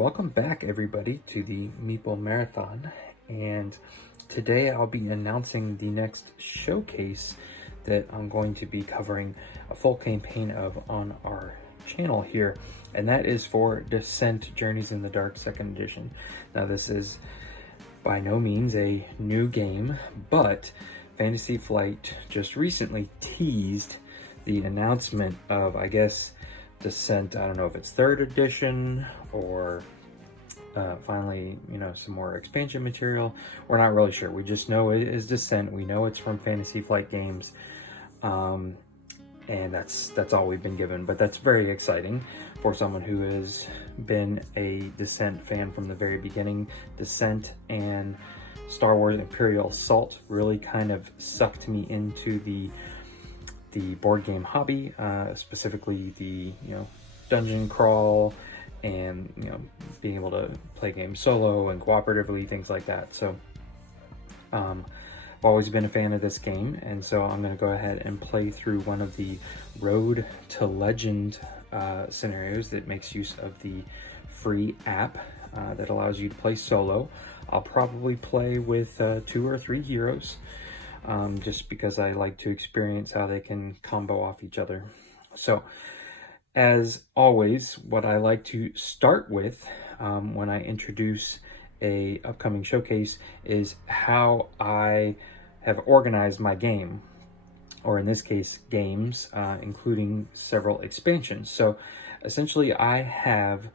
Welcome back, everybody, to the Meeple Marathon. And today I'll be announcing the next showcase that I'm going to be covering a full campaign of on our channel here. And that is for Descent Journeys in the Dark 2nd Edition. Now, this is by no means a new game, but Fantasy Flight just recently teased the announcement of, I guess, Descent, I don't know if it's 3rd edition or finally, some more expansion material. We're not really sure. We just know it is Descent. We know it's from Fantasy Flight Games. And that's all we've been given. But that's very exciting for someone who has been a Descent fan from the very beginning. Descent and Star Wars Imperial Assault really kind of sucked me into the board game hobby, specifically the dungeon crawl and being able to play games solo and cooperatively, things like that. So I've always been a fan of this game, and so I'm going to go ahead and play through one of the Road to Legend scenarios that makes use of the free app that allows you to play solo. I'll probably play with 2 or 3 heroes, just because I like to experience how they can combo off each other. So, as always, what I like to start with when I introduce a upcoming showcase is how I have organized my game, or in this case, games, including several expansions. So, essentially, I have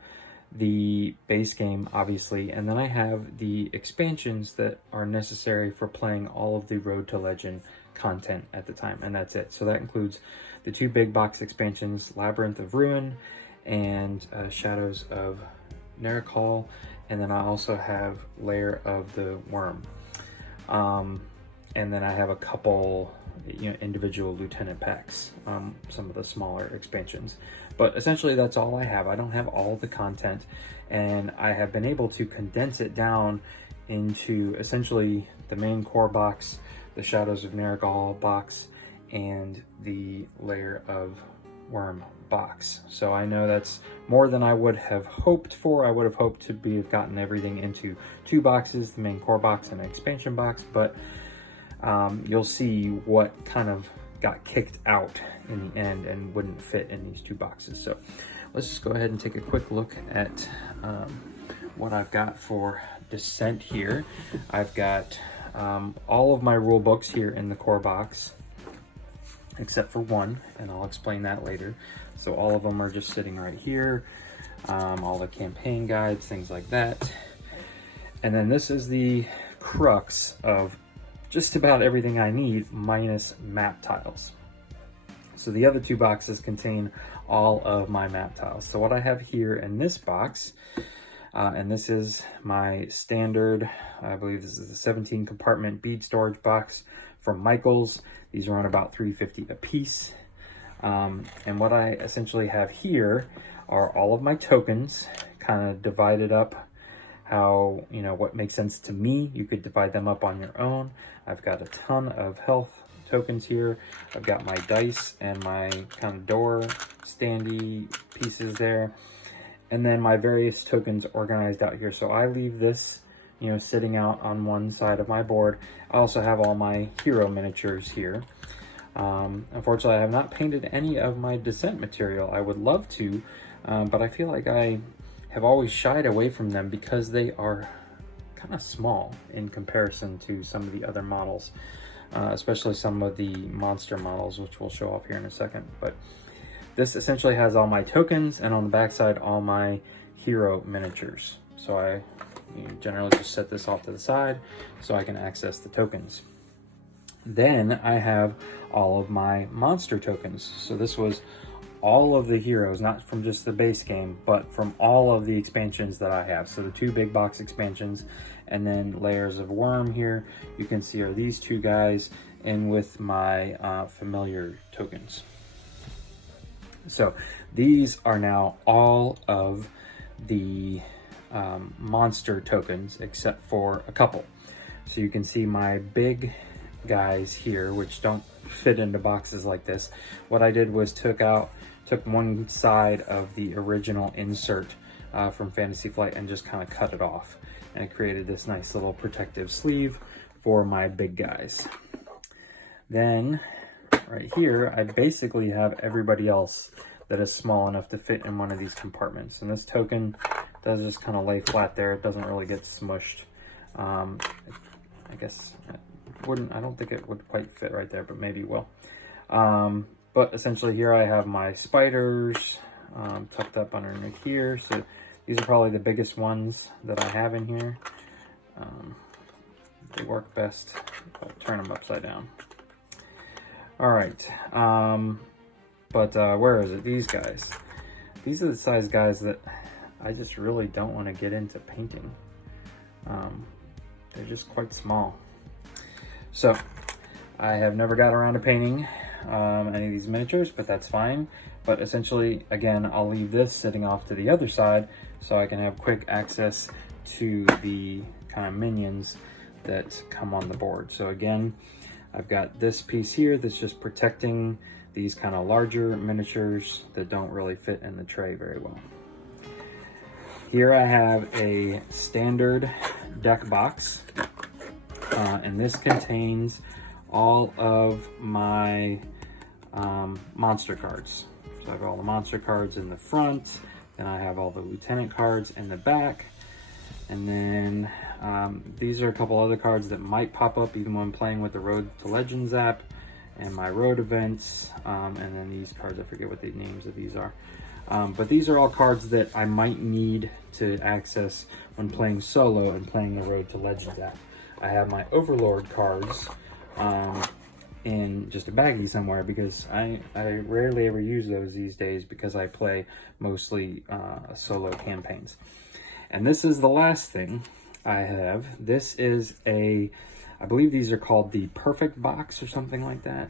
the base game, obviously, and then I have the expansions that are necessary for playing all of the Road to Legend content at the time, and that's it. So that includes the 2 big box expansions, Labyrinth of Ruin and Shadows of Ner'kal, and then I also have Lair of the Worm. And then I have a couple individual lieutenant packs, some of the smaller expansions. But essentially that's all I have. I don't have all the content, and I have been able to condense it down into essentially the main core box, the Shadows of Ner'kal box, and the Lair of Worm box. So I know that's more than I would have hoped for. I would have hoped to have gotten everything into 2 boxes, the main core box and an expansion box, but you'll see what kind of got kicked out in the end and wouldn't fit in these 2 boxes. So let's just go ahead and take a quick look at what I've got for Descent here. I've got all of my rule books here in the core box, except for one, and I'll explain that later. So all of them are just sitting right here, all the campaign guides, things like that. And then this is the crux of just about everything I need, minus map tiles. So the other 2 boxes contain all of my map tiles. So what I have here in this box, and this is my standard, I believe this is the 17 compartment bead storage box from Michaels. These are on about $3.50 a piece. And what I essentially have here are all of my tokens, kind of divided up how, what makes sense to me. You could divide them up on your own. I've got a ton of health tokens here. I've got my dice and my kind of door standy pieces there. And then my various tokens organized out here. So I leave this, sitting out on one side of my board. I also have all my hero miniatures here. Unfortunately, I have not painted any of my Descent material. I would love to, but I feel like I have always shied away from them because they are kind of small in comparison to some of the other models, especially some of the monster models, which we'll show off here in a second. But this essentially has all my tokens, and on the back side, all my hero miniatures. So I generally just set this off to the side so I can access the tokens. Then I have all of my monster tokens. So this was all of the heroes, not from just the base game, but from all of the expansions that I have. So the 2 big box expansions, and then Layers of Worm here, you can see are these 2 guys, and with my familiar tokens. So these are now all of the monster tokens, except for a couple. So you can see my big guys here, which don't fit into boxes like this. What I did was took one side of the original insert from Fantasy Flight and just kind of cut it off. And it created this nice little protective sleeve for my big guys. Then right here, I basically have everybody else that is small enough to fit in one of these compartments. And this token does just kind of lay flat there. It doesn't really get smushed. I guess I don't think it would quite fit right there, but maybe it will. But essentially here I have my spiders tucked up underneath here. So these are probably the biggest ones that I have in here. They work best if I turn them upside down. All right, but where is it? These guys. These are the size guys that I just really don't want to get into painting. They're just quite small. So I have never got around to painting any of these miniatures, but that's fine. But essentially, again, I'll leave this sitting off to the other side so I can have quick access to the kind of minions that come on the board. So again, I've got this piece here that's just protecting these kind of larger miniatures that don't really fit in the tray very well. Here I have a standard deck box, and this contains all of my monster cards. So I have all the monster cards in the front, then I have all the lieutenant cards in the back, and then these are a couple other cards that might pop up even when playing with the Road to Legends app and my road events, and then these cards, I forget what the names of these are. But these are all cards that I might need to access when playing solo and playing the Road to Legends app. I have my Overlord cards in just a baggie somewhere because I rarely ever use those these days because I play mostly solo campaigns. And this is the last thing I have. This is I believe these are called the Perfect Box or something like that.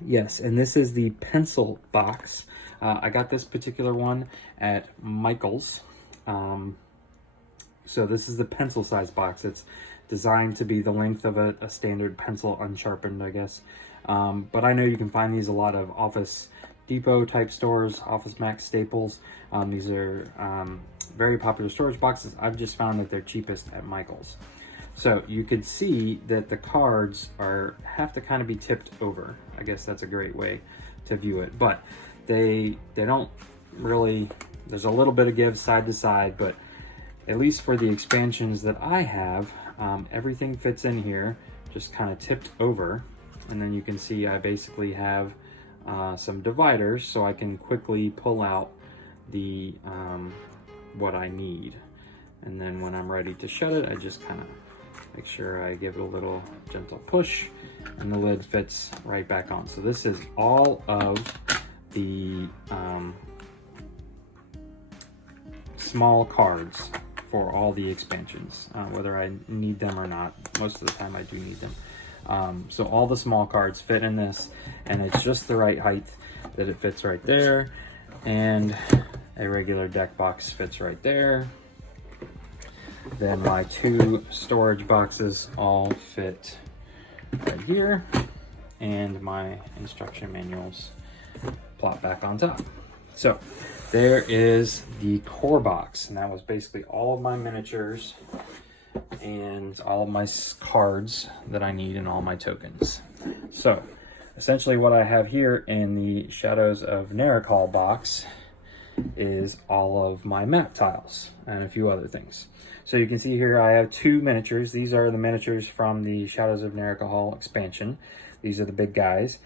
Yes, and this is the pencil box. I got this particular one at Michael's. So this is the pencil size box. It's designed to be the length of a standard pencil unsharpened, I guess. But I know you can find these a lot of Office Depot type stores, Office Max, Staples. These are very popular storage boxes. I've just found that they're cheapest at Michael's. So you could see that the cards have to kind of be tipped over. I guess that's a great way to view it. But they don't really, there's a little bit of give side to side, but at least for the expansions that I have, everything fits in here, just kind of tipped over. And then you can see I basically have some dividers so I can quickly pull out the what I need. And then when I'm ready to shut it, I just kind of make sure I give it a little gentle push and the lid fits right back on. So this is all of the small cards for all the expansions, whether I need them or not. Most of the time I do need them. So all the small cards fit in this, and it's just the right height that it fits right there, and a regular deck box fits right there. Then my two storage boxes all fit right here, and my instruction manuals plop back on top. So there is the core box, and that was basically all of my miniatures and all of my cards that I need and all my tokens. So essentially what I have here in the Shadows of Nerikal box is all of my map tiles and a few other things. So you can see here I have two miniatures. These are the miniatures from the Shadows of Nerikal expansion. These are the big guys.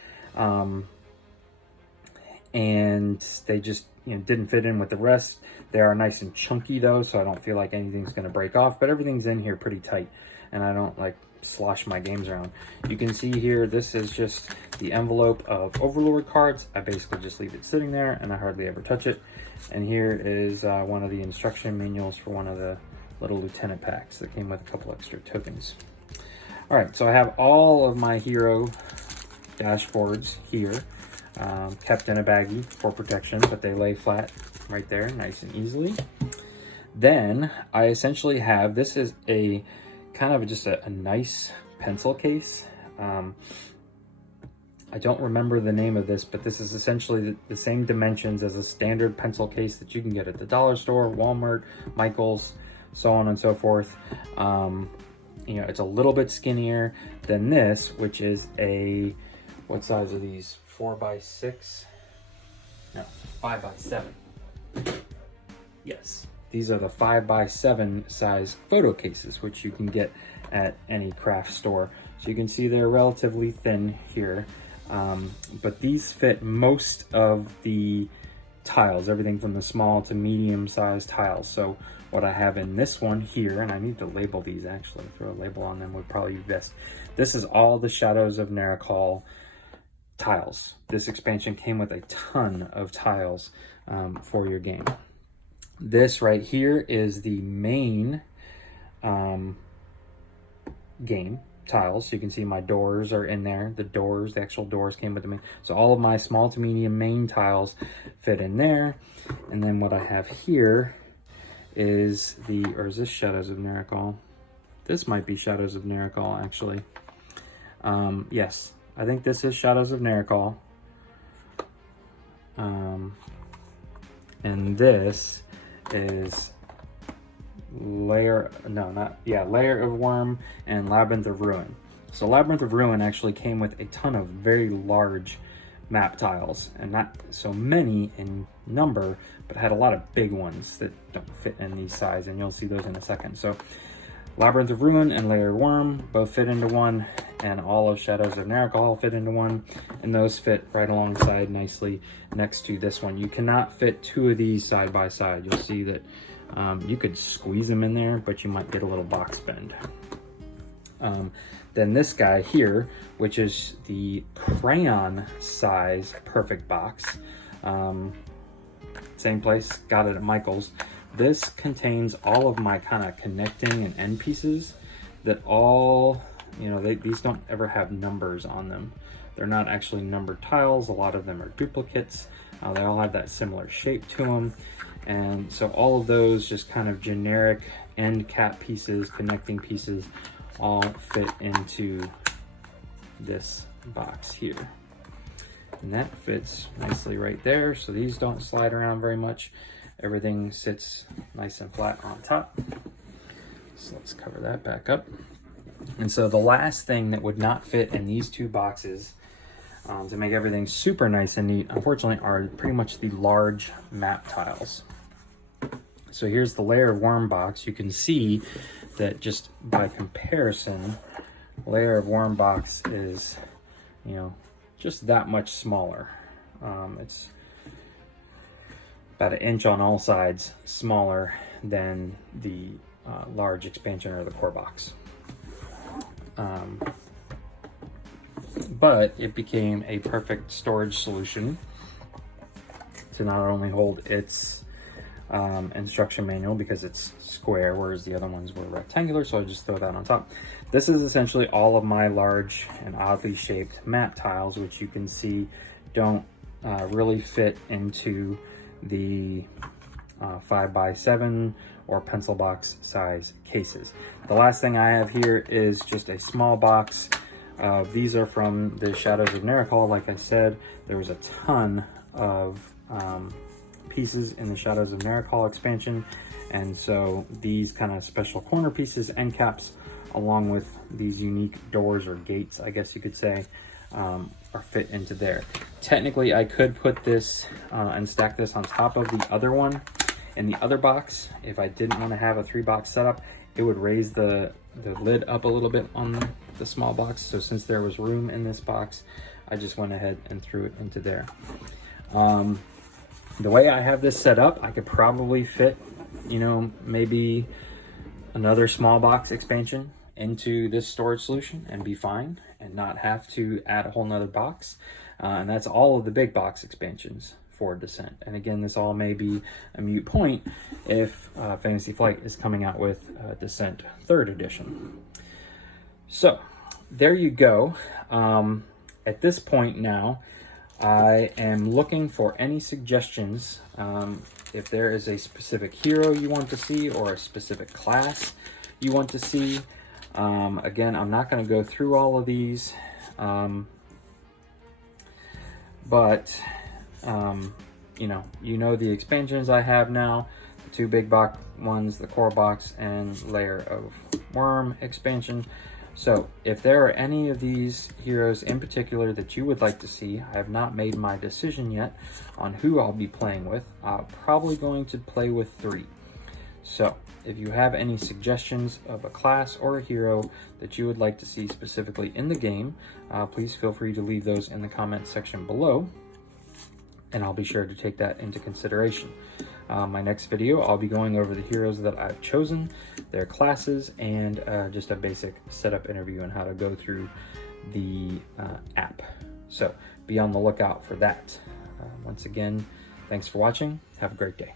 And they just didn't fit in with the rest. They are nice and chunky though, so I don't feel like anything's going to break off, but everything's in here pretty tight and I don't like slosh my games around. You can see here this is just the envelope of Overlord cards. I basically just leave it sitting there and I hardly ever touch it. And here is one of the instruction manuals for one of the little lieutenant packs that came with a couple extra tokens. All right, so I have all of my hero dashboards here, kept in a baggie for protection, but they lay flat right there, nice and easily. Then I essentially have, this is a kind of just a nice pencil case. I don't remember the name of this, but this is essentially the same dimensions as a standard pencil case that you can get at the dollar store, Walmart, Michael's, so on and so forth. You know, it's a little bit skinnier than this, which is a, what size are these? 4x6? No, 5x7. Yes, these are the 5x7 size photo cases, which you can get at any craft store. So you can see they're relatively thin here, but these fit most of the tiles, everything from the small to medium sized tiles. So what I have in this one here, and I need to label these actually, throw a label on them would probably be best. This is all the Shadows of Ner'kal tiles. This expansion came with a ton of tiles for your game. This right here is the main game tiles. So you can see my doors are in there. The doors, the actual doors came with the main. So all of my small to medium main tiles fit in there. And then what I have here is the, or is this Shadows of Ner'kal? This might be Shadows of Ner'kal actually. Yes, I think this is Shadows of Ner'kal. And this is Lair of Worm and Labyrinth of Ruin. So Labyrinth of Ruin actually came with a ton of very large map tiles, and not so many in number, but had a lot of big ones that don't fit in these size, and you'll see those in a second. So Labyrinth of Ruin and Lair of Worm both fit into one, and all of Shadows of Ner'kal fit into one, and those fit right alongside nicely next to this one. You cannot fit two of these side by side. You'll see that you could squeeze them in there, but you might get a little box bend. Then this guy here, which is the crayon size perfect box, same place, got it at Michael's. This contains all of my kind of connecting and end pieces that all, you know, these don't ever have numbers on them. They're not actually numbered tiles. A lot of them are duplicates. They all have that similar shape to them. And so all of those just kind of generic end cap pieces, connecting pieces, all fit into this box here. And that fits nicely right there. So these don't slide around very much. Everything sits nice and flat on top. So let's cover that back up. And so the last thing that would not fit in these two boxes to make everything super nice and neat, unfortunately, are pretty much the large map tiles. So here's the Lair of Worm box. You can see that just by comparison, Lair of Worm box is, you know, just that much smaller. It's about 1 inch on all sides smaller than the large expansion or the core box. But it became a perfect storage solution to not only hold its instruction manual, because it's square, whereas the other ones were rectangular, so I just throw that on top. This is essentially all of my large and oddly shaped map tiles, which you can see don't really fit into the 5x7 or pencil box size cases. The last thing I have here is just a small box. These are from the Shadows of Ner'kal. Like I said, there was a ton of pieces in the Shadows of Ner'kal expansion, and so these kind of special corner pieces, end caps, along with these unique doors or gates, I guess you could say, are fit into there. Technically, I could put this and stack this on top of the other one in the other box. If I didn't want to have a 3-box setup, it would raise the lid up a little bit on the small box. So since there was room in this box, I just went ahead and threw it into there. The way I have this set up, I could probably fit, you know, maybe another small box expansion into this storage solution and be fine and not have to add a whole nother box. And that's all of the big box expansions for Descent. And again, this all may be a moot point if Fantasy Flight is coming out with Descent 3rd edition. So there you go. At this point now, I am looking for any suggestions. If there is a specific hero you want to see or a specific class you want to see. Again, I'm not going to go through all of these. but you know the expansions I have now, the 2 big box ones, the core box and Lair of Worm expansion. So if there are any of these heroes in particular that you would like to see, I have not made my decision yet on who I'll be playing with. I'm probably going to play with 3. So if you have any suggestions of a class or a hero that you would like to see specifically in the game, please feel free to leave those in the comments section below, and I'll be sure to take that into consideration. My next video, I'll be going over the heroes that I've chosen, their classes, and just a basic setup interview on how to go through the app. So be on the lookout for that. Once again, thanks for watching. Have a great day.